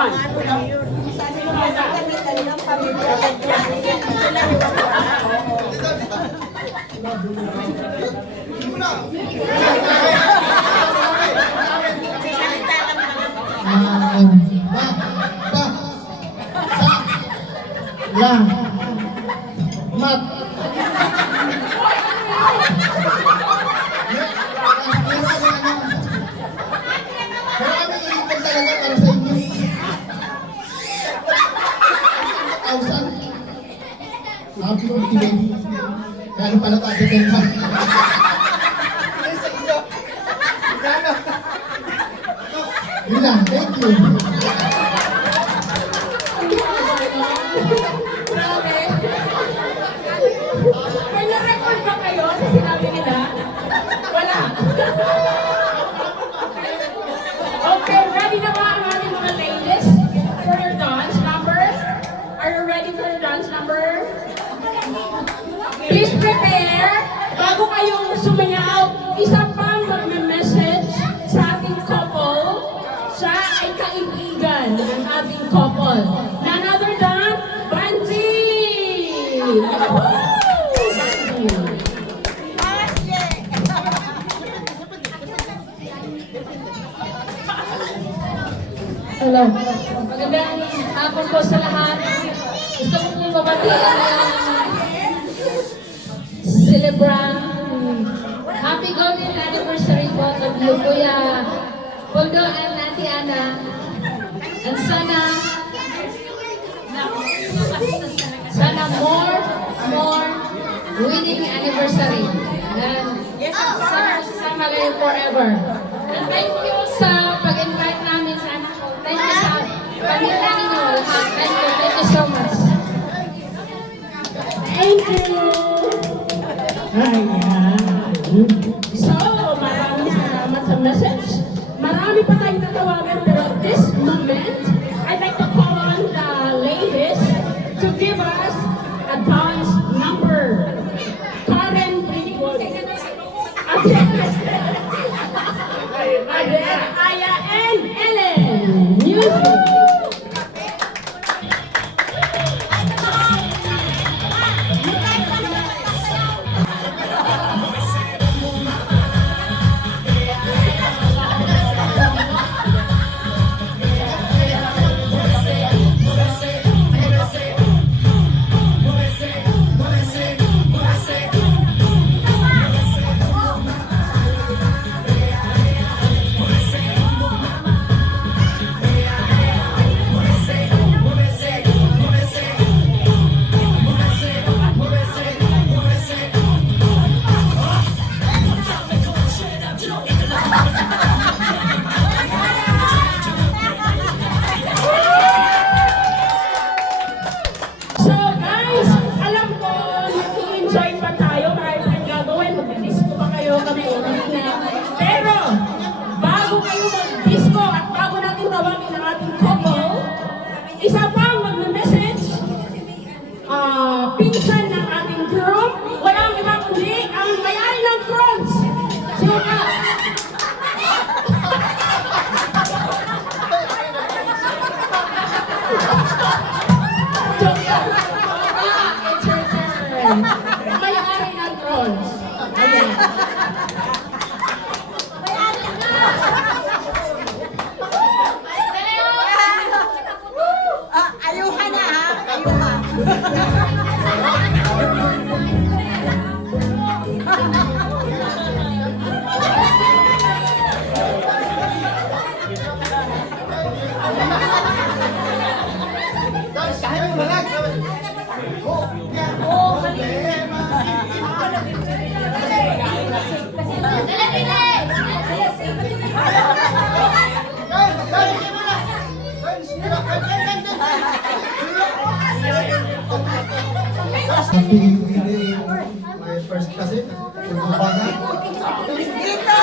one. Mat. Maraming ipon talaga para sa inyo. 1,000. Sabi ko, kaya pala kasi tempa. Yun lang, thank you. May na-record ba kayo sa sinabi nila? Wala. Okay, ready na ba ang ating mga ladies for your dance number? Are you ready for your dance number? Please prepare. Bago kayong sumayaw, isa pang magme-message sa ating couple. Siya ay kaibigan ng ating couple. None other than Banji! Hello. Magandang hapon po sa lahat. Gusto ko pong mabatiin ang celebrant. Happy golden anniversary po of you, Kuya Poldo and Ate Ana. And sana more winning anniversary. And sana sama kayo forever. And thank you sa pag-invite namin sa anak ko. Thank you sa pamilya ninyo lahat. Thank you so much. Thank you. Ayan. So, maraming salamat sa message. Marami pa tayong tatawagan, pero at this moment, I'd like to call on the ladies to give us a dance number. Karen Bridgewood. Aya and Ellen. Music. Pinsan ng ating group, walang iba kundi ang may-ari ng Crocs. Sino it's your turn. May-ari ng Crocs. Ayan. Ayuhan na ha, ayuhan. My first cousin, Kumabana. Dito!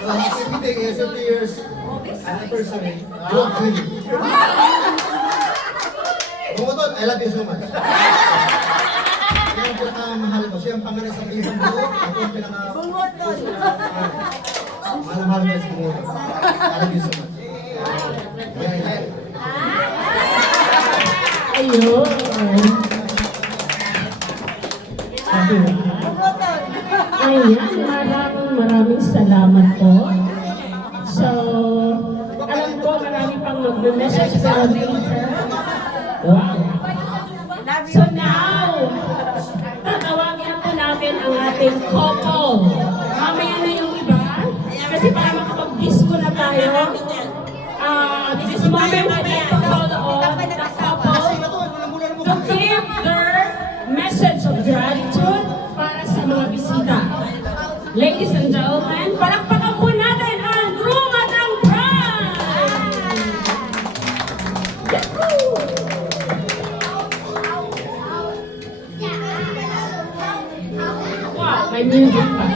Happy meeting, 70 years anniversary. Bungotod, I love you so much. Siya ang pinakamahal ko. Siya ang pangalan sa isang buo. Ako ang pinaka... Bungotod! Mahal ka siguro. Thank you so much. Yeah. Ayun. Ayan, maraming salamat po. So, alam ko marami pang mag-message pero later. Wow. So now, tatawagin po natin ang ating couple. Mamaya na yung iba, kasi para makapag-disco na tayo. This moment, I'd like to call on the couple to give their message of gratitude para sa mga bisita. Ladies and gentlemen, palakpakan po natin ang groom at ang bride! Yahoo! Wow, may music pa.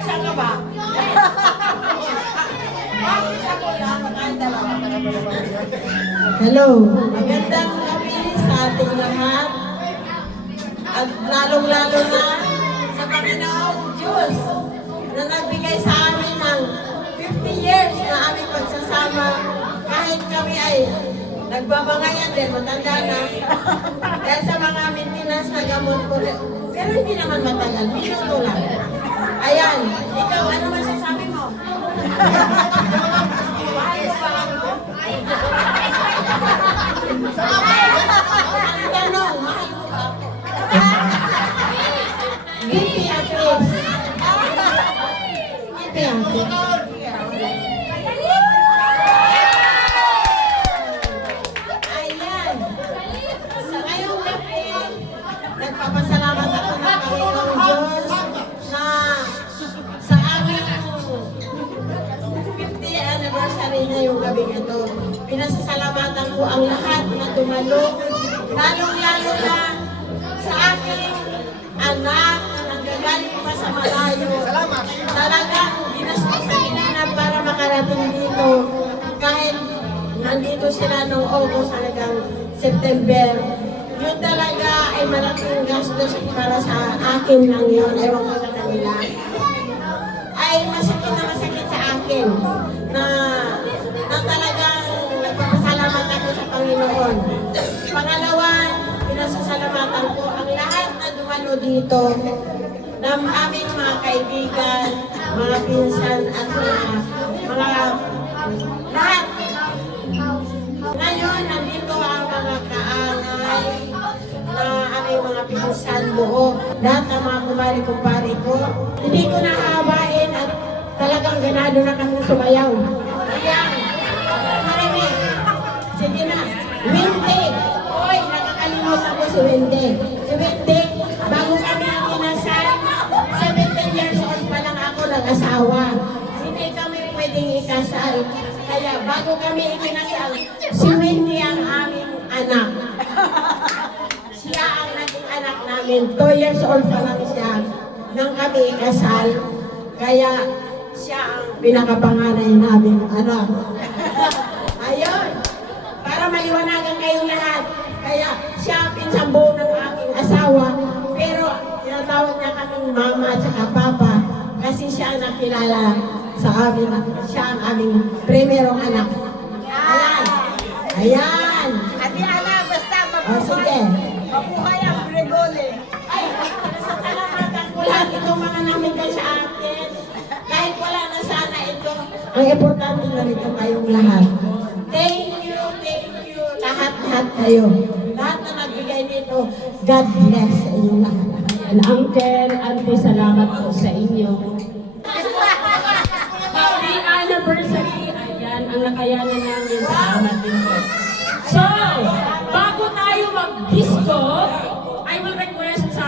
Saan ka ba? Hello, magandang gabi sa ating lahat at lalong-lalo na sa Panginoong Diyos na nagbigay sa amin ng 50 years na aming pagsasama kahit kami ay nagbabangayan din, matanda na dahil sa mga maintenance na gamot ko pero hindi naman matagal, minuto lang. Ayan, ikaw ano masasabi mo? Mahal ko ba ako? Ang tanong, mahal ko ba ako? Hindi at least. Hindi at least. Ayan. Sa ngayong gabi, nagpapasalamat ako ng Panginoong Diyos na sa aming 50th anniversary na yung gabi ito. Pinasasalamatan ko ang lahat na dumalo, lalong-lalo na sa aking anak na nanggagaling pa sa malayo. Talagang ginastos sa inanap para makarating dito. Kahit nandito sila noong August hanggang September. Yun talaga ay malaking gastos para sa akin lang yun. Ewan ko sa kanila. Ay masakit sa akin na talagang nagpapasalamat ako sa Panginoon. Pangalawa, pinasasalamatan ko ang lahat na dumalo dito ng aming mga kaibigan, mga pinsan at mga lahat. Ngayon, nandito ang mga kaangay na aming mga pinsan buo. Lahat ng mga kumari-kumpari ko. Hindi ko nahabain at talagang ganado na kami sumayaw. Ayan. Marami. Sige na. Wendy. Oy, nakakalimutan ko si Wendy. Si Wendy, bago kami ang inasal, 17 years old pa lang ako nag-asawa. Hindi kami pwedeng ikasal. Kaya bago kami ikinasal, si Wendy ang aming anak. Siya ang naging anak namin. 2 years old pa lang siya nang kami ikasal. Kaya siya ang pinakapanganay namin anak. Ayun. Para maliwanagan kayong lahat. Kaya siya ang pinsambuo ng aking asawa. Pero tinatawag niya kaming mama at saka papa. Kasi siya ang nakilala sa amin. Siya ang aming primerong anak. Ayan. Ayan. Ate Ana, basta Sige. mabuhay ang Gregole. Ay, nasasalamatan ko lahat itong mga namigay sa akin. Kahit wala na sana ito, ang importante na rito kayong lahat. Thank you, lahat kayo. Lahat na nagbigay nito, God bless sa inyong lahat. And Uncle, Auntie, salamat po sa inyo. Happy anniversary! Ayan, ang nakayanan namin. Salamat din po. So, bago tayo mag-disco, I will request sa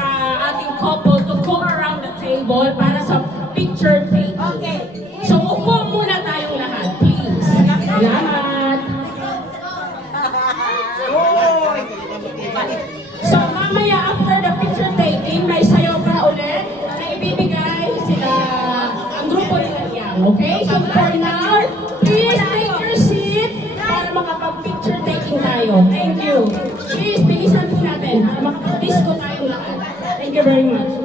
ating couple to go around the table para sa picture taking. Okay. So, upo muna tayong lahat, please. Salamat! So, mamaya after the picture taking, may sayaw pa ulit na ibibigay sila ang grupo nila yan. Okay? So, for now, please take your seat para makapag-picture taking tayo. Thank you. Please, bilisan po natin para makapag-disco Thank you very much.